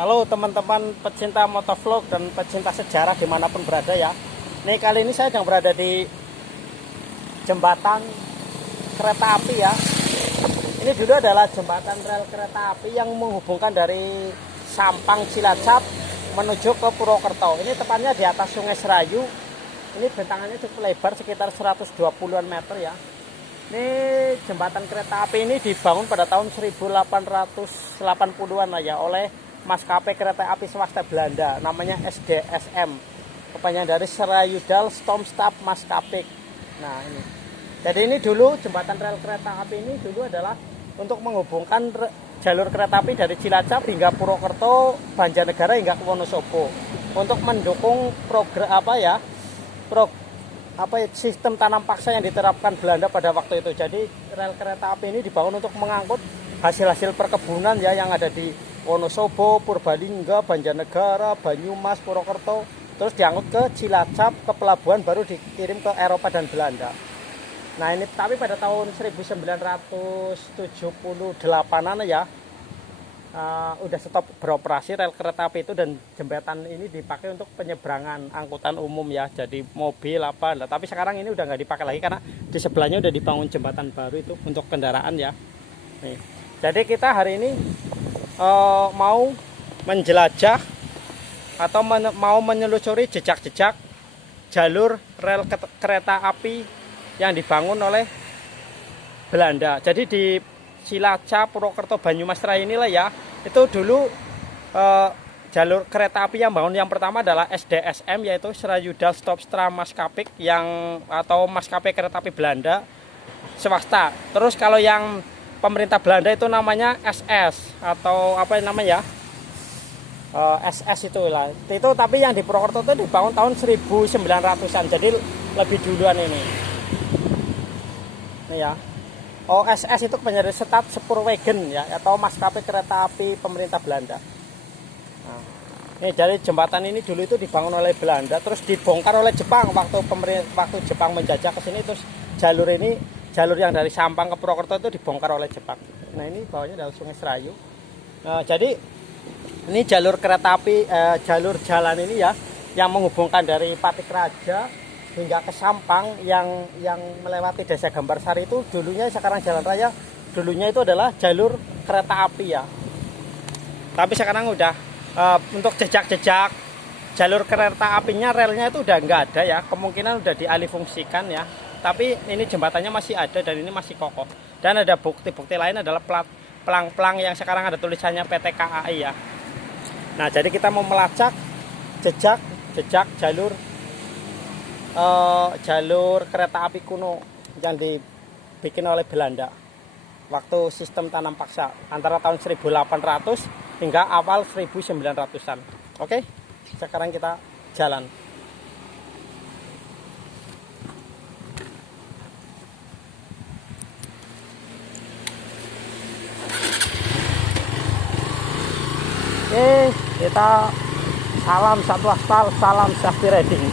Halo teman-teman pecinta motovlog dan pecinta sejarah dimanapun berada ya. Nih kali ini saya sedang berada di jembatan kereta api ya. Ini dulu adalah jembatan rel kereta api yang menghubungkan dari Sampang Cilacap menuju ke Purwokerto. Ini tepatnya di atas Sungai Serayu. Ini bentangannya cukup lebar sekitar 120-an meter ya. Ini jembatan kereta api ini dibangun pada tahun 1880-an lah ya oleh maskapai kereta api swasta Belanda namanya SDSM, kepanjangan dari Serayu-Dal Stomstad Maskapik. Nah ini, jadi ini dulu jembatan rel kereta api ini dulu adalah untuk menghubungkan jalur kereta api dari Cilacap hingga Purwokerto, Banjarnegara hingga ke Wonosobo untuk mendukung sistem tanam paksa yang diterapkan Belanda pada waktu itu. Jadi rel kereta api ini dibangun untuk mengangkut hasil-hasil perkebunan ya yang ada di Wonosobo, Purbalingga, Banjarnegara, Banyumas, Purwokerto, terus diangkut ke Cilacap, ke pelabuhan, baru dikirim ke Eropa dan Belanda. Nah ini tapi pada tahun 1978an ya udah stop beroperasi rel kereta api itu, dan jembatan ini dipakai untuk penyeberangan angkutan umum ya, jadi mobil apa. Nah, tapi sekarang ini udah nggak dipakai lagi karena di sebelahnya udah dibangun jembatan baru itu untuk kendaraan ya. Nih, jadi kita hari ini mau menjelajah atau mau menyelusuri jejak-jejak jalur rel kereta api yang dibangun oleh Belanda. Jadi di Cilacap, Purwokerto, Banyumas Raya inilah ya, itu dulu jalur kereta api yang bangun yang pertama adalah SDSM, yaitu Serayu-Dal Stomstad Maskapik, yang atau maskapai kereta api Belanda swasta. Terus kalau yang pemerintah Belanda itu namanya SS atau apa namanya ya, SS itulah itu. Tapi yang di Purwokerto itu dibangun tahun 1900-an, jadi lebih duluan ini ya. OSS itu kepanjangan Stad Spoorwegen ya, atau maskapai kereta api pemerintah Belanda. Nah, ini jadi jembatan ini dulu itu dibangun oleh Belanda, terus dibongkar oleh Jepang waktu Jepang menjajah ke sini. Terus jalur yang dari Sampang ke Purwokerto itu dibongkar oleh Jepang. Nah ini bawahnya adalah Sungai Serayu. Nah, jadi ini jalur kereta api, jalur jalan ini ya, yang menghubungkan dari Patik Raja hingga ke Sampang yang melewati Desa Gambarsari itu dulunya, sekarang jalan raya, dulunya itu adalah jalur kereta api ya. Tapi sekarang udah untuk jejak-jejak jalur kereta apinya, relnya itu udah nggak ada ya, kemungkinan udah dialihfungsikan ya. Tapi ini jembatannya masih ada dan ini masih kokoh. Dan ada bukti-bukti lain adalah pelang-pelang yang sekarang ada tulisannya PT KAI ya. Nah jadi kita mau melacak jejak jalur kereta api kuno yang dibikin oleh Belanda waktu sistem tanam paksa antara tahun 1800 hingga awal 1900-an. Oke, sekarang kita jalan. Oke, kita salam satu aspal, salam safety riding.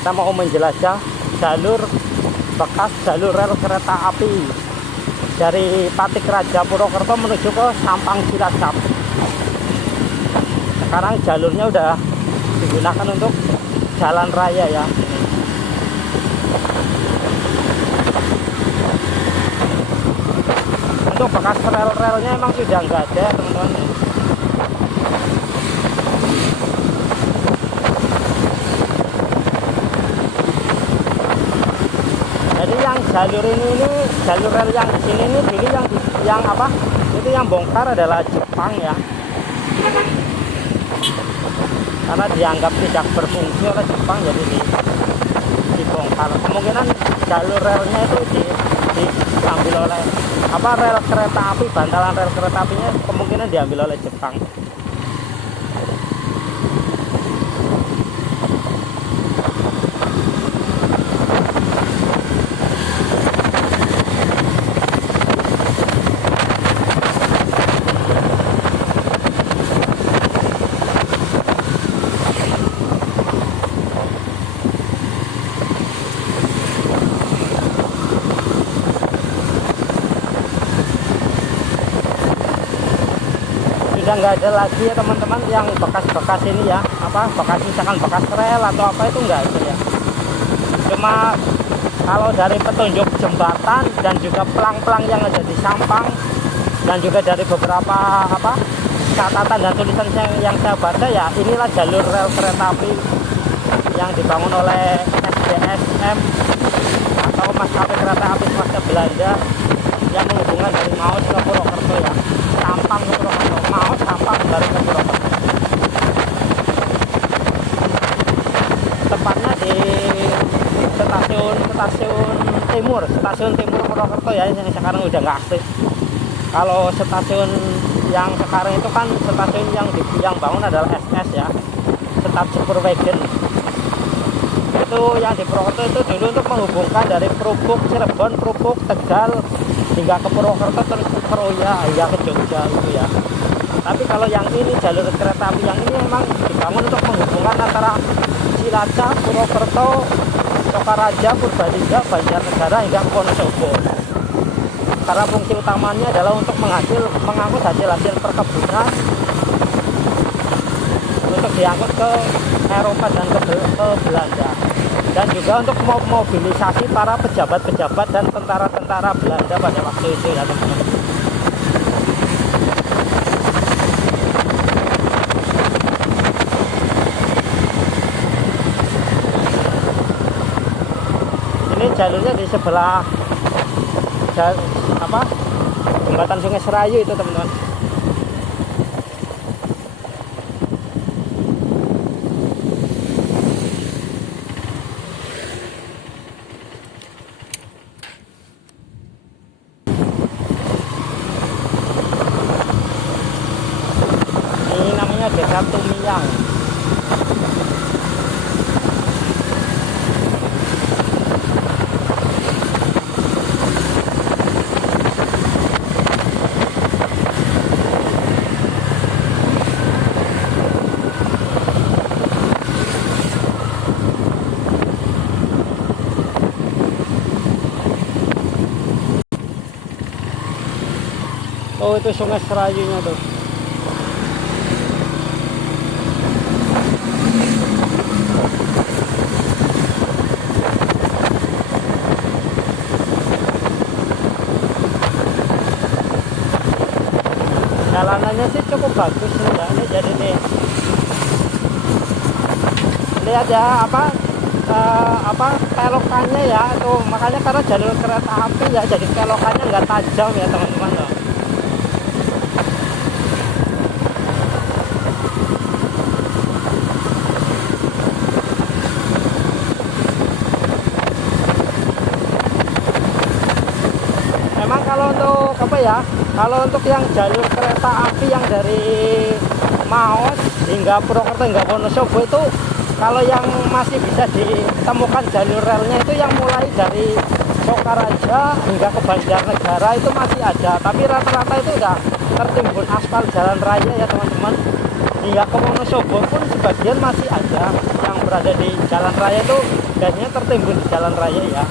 Kita mau menjelajah bekas jalur rel kereta api dari Patik Raja Purwokerto menuju ke Sampang Cilacap. Sekarang jalurnya udah digunakan untuk jalan raya ya. Untuk bekas rel-relnya emang sudah nggak ada teman-teman. Jadi yang jalur rel yang di sini ini dulu itu yang bongkar adalah Jepang ya, karena dianggap tidak berfungsi oleh Jepang, jadi dibongkar. Kemungkinan jalur relnya itu diambil oleh rel kereta api, bantalan rel kereta apinya kemungkinan diambil oleh Jepang. udah nggak ada lagi ya teman-teman yang bekas-bekas ini ya, apa bekas misalkan bekas rel atau apa itu nggak ada ya. Cuma kalau dari petunjuk jembatan dan juga pelang-pelang yang ada di sampang dan juga dari beberapa apa catatan dan tulisan yang saya baca ya, inilah jalur rel kereta api yang dibangun oleh SDSM atau maskapai kereta api swasta Belanda yang menghubungkan dari Maus ke Purwokerto ya, Sampang ke Purwokerto, Maus Sampang baru ke Purwokerto. Tepatnya di stasiun timur Purwokerto ya, yang sekarang udah nggak aktif. Kalau stasiun yang sekarang itu kan stasiun yang bangun adalah SS ya, Staf Sepurwagen. Itu yang di Purwokerto itu dulu untuk menghubungkan dari Prupuk, Cirebon, Prupuk, Tegal hingga ke Purwokerto, terus ke Kroya hingga ke Jogja itu ya. Tapi kalau yang ini jalur kereta api yang ini memang dibangun untuk menghubungkan antara Cilacap, Purwokerto, Sokaraja, Purbalingga, Banjarnegara hingga ke Wonosobo. Karena fungsi utamanya adalah untuk mengangkut hasil-hasil perkebunan untuk diangkut ke Eropa dan ke Belanda, dan juga untuk mobilisasi para pejabat-pejabat dan tentara-tentara Belanda pada waktu itu ya teman-teman. Ini jalurnya di sebelah jembatan Sungai Serayu itu teman-teman. Ini namanya Desa Tumiyang. Oh, itu Sungai Serayunya tuh. Jalanannya sih cukup bagus nih ya. Ini jadi nih, lihat ya apa kelokannya ya tuh, makanya karena jalur kereta api ya, jadi kelokannya nggak tajam ya teman-teman loh. Memang kalau untuk apa ya, kalau untuk yang jalur kereta api yang dari Maos hingga Purwokerto hingga Wonosobo itu, kalau yang masih bisa ditemukan jalur relnya itu yang mulai dari Sokaraja hingga ke Banjarnegara itu masih ada, tapi rata-rata itu udah tertimbun aspal jalan raya ya teman-teman. Hingga ke Wonosobo pun sebagian masih ada yang berada di jalan raya, itu biasanya tertimbun di jalan raya ya.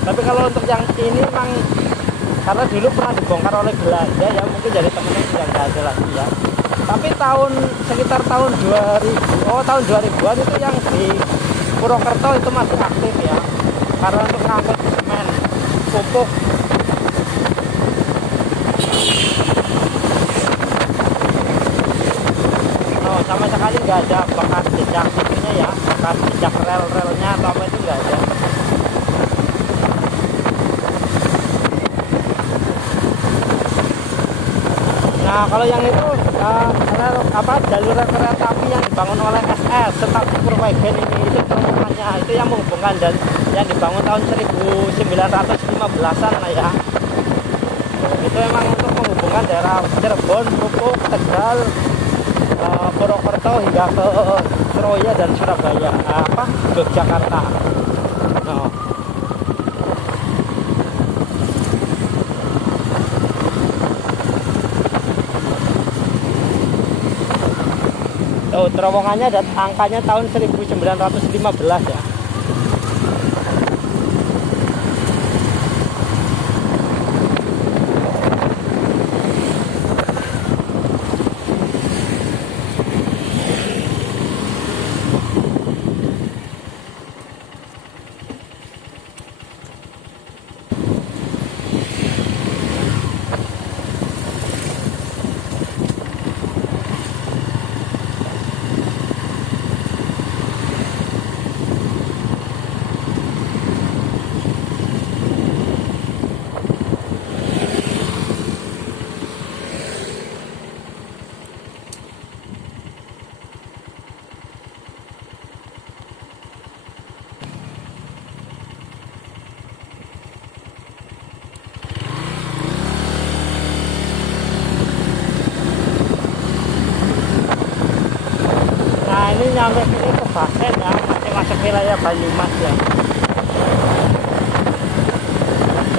Tapi kalau untuk yang ini memang karena dulu pernah dibongkar oleh Belanda ya, mungkin jadi teman-teman sudah nggak ada lagi ya. Tapi sekitar tahun 2000-an itu yang di Purwokerto itu masih aktif ya, karena untuk ngangkut semen, pupuk. Oh, sama sekali nggak ada bekas jejak itunya ya, bekas jejak rel-relnya atau apa itu nggak ada. Nah, kalau yang itu jalur kereta api yang dibangun oleh SS Staf Sepurwagen ini, itu terminalnya itu yang menghubungkan, dan yang dibangun tahun 1915-an lah ya. Itu memang untuk menghubungkan daerah Cirebon, Prupuk, Tegal, Purwokerto hingga ke Kroya dan Surabaya, Yogyakarta. Nah, terowongannya dan angkanya tahun 1915 ya. nyampe sini ke Basen ya, masih masuk wilayah Banyumas ya.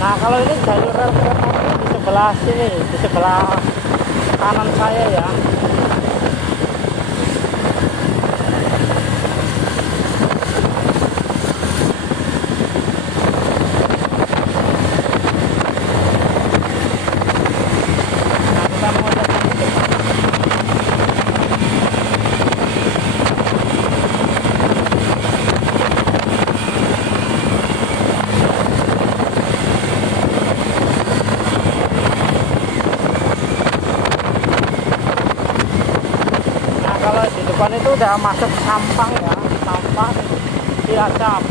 Nah kalau ini jalur rel kereta api di sebelah sini, di sebelah kanan saya ya. Kalau di depan itu udah masuk Sampang ya, Sampang Cilacap.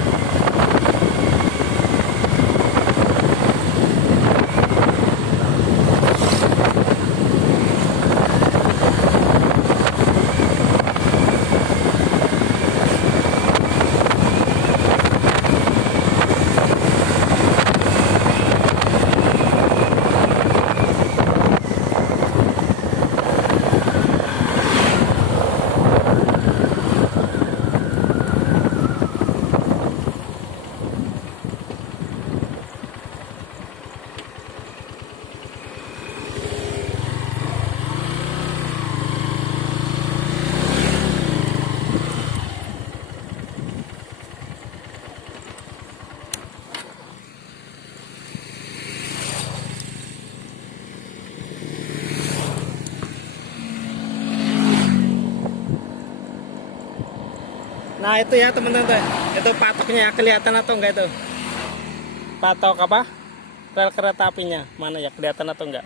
Nah itu ya teman-teman, itu patoknya kelihatan atau enggak itu? Patok apa? Rel kereta apinya, mana ya, kelihatan atau enggak?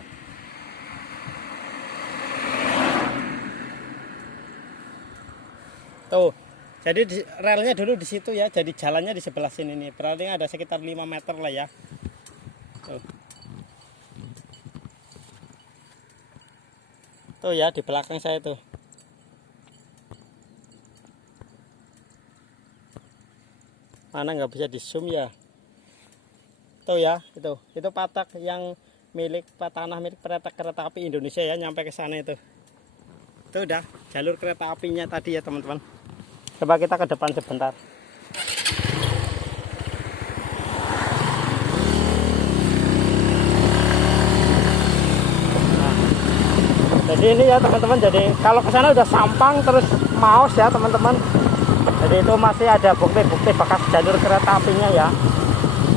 Tuh, jadi relnya dulu di situ ya, jadi jalannya di sebelah sini nih. Berarti ada sekitar 5 meter lah ya. Tuh. Tuh ya, di belakang saya tuh. Mana nggak bisa di zoom ya. Tuh ya, itu patak yang milik tanah milik kereta api Indonesia ya, nyampe ke sana itu. Itu udah jalur kereta apinya tadi ya teman-teman. Coba kita ke depan sebentar. Nah, jadi ini ya teman-teman, jadi kalau ke sana udah Sampang terus Maos ya teman-teman. Jadi itu masih ada bukti-bukti bekas jalur kereta apinya ya.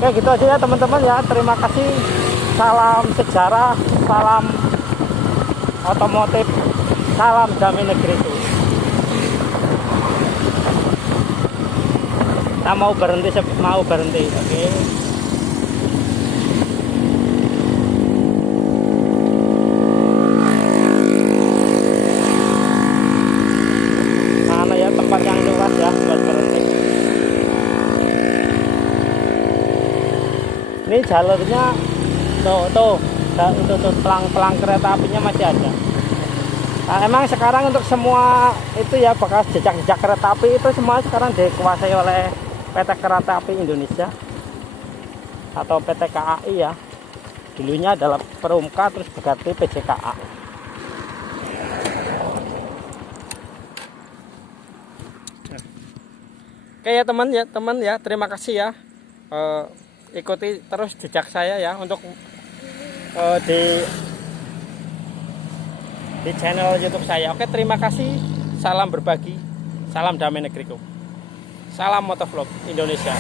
Oke gitu aja ya teman-teman ya. Terima kasih. Salam sejarah, salam otomotif, salam damai negeriku. Kita mau berhenti, oke. Mana ya tempat yang luas ya buat berhenti. Ini jalurnya tuh pelang kereta apinya masih ada. Nah, emang sekarang untuk semua itu ya bekas jejak-jejak kereta api itu semua sekarang dikuasai oleh PT Kereta Api Indonesia atau PT KAI ya. Dulunya adalah Perumka terus berganti PJKA. Oke ya teman ya, terima kasih ya. Ikuti terus jejak saya ya untuk di channel YouTube saya. Oke, terima kasih. Salam berbagi, salam damai negeriku. Salam motovlog Indonesia.